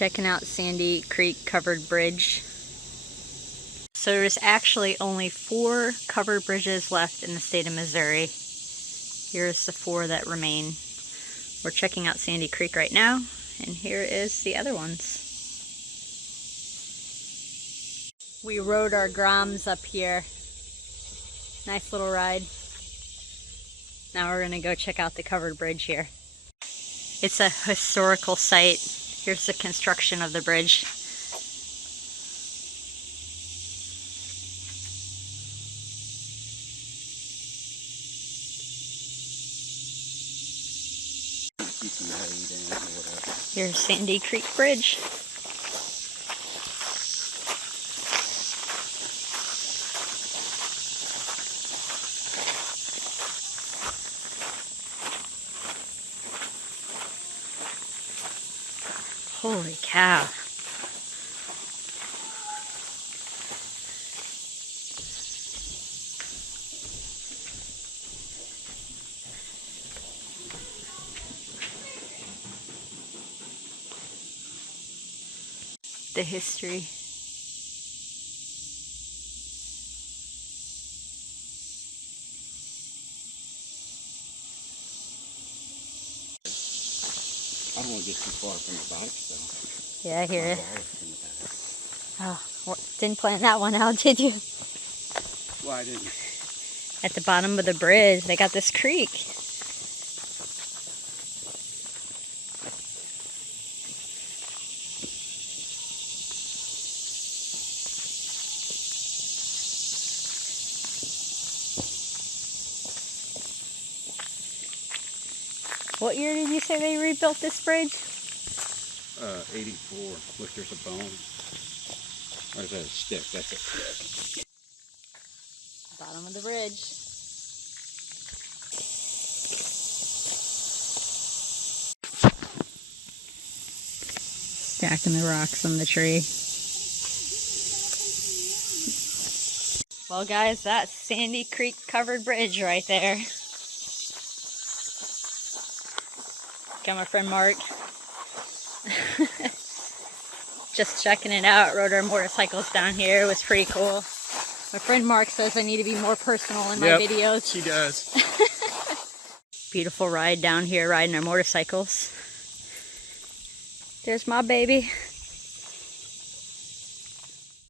checking out Sandy Creek Covered Bridge. So there's actually only 4 covered bridges left in the state of Missouri. Here's the 4 that remain. We're checking out Sandy Creek right now, and here is the other ones. We rode our Groms up here. Nice little ride. Now we're gonna go check out the covered bridge here. It's a historical site. Here's the construction of the bridge. Here's Sandy Creek Bridge. Holy cow. The history. I don't want to get too far from the bike, so. Yeah, I hear it. Oh, didn't plan that one out, did you? Well, I didn't. At the bottom of the bridge, they got this creek. What year did you say they rebuilt this bridge? 84. Look, there's a bone. Or is that a stick? That's a stick. Bottom of the bridge. Stacking the rocks on the tree. Well guys, that's Sandy Creek Covered Bridge right there. Got my friend Mark. Just checking it out. Rode our motorcycles down here. It was pretty cool. My friend Mark says I need to be more personal in my videos. She does. Beautiful ride down here riding our motorcycles. There's my baby.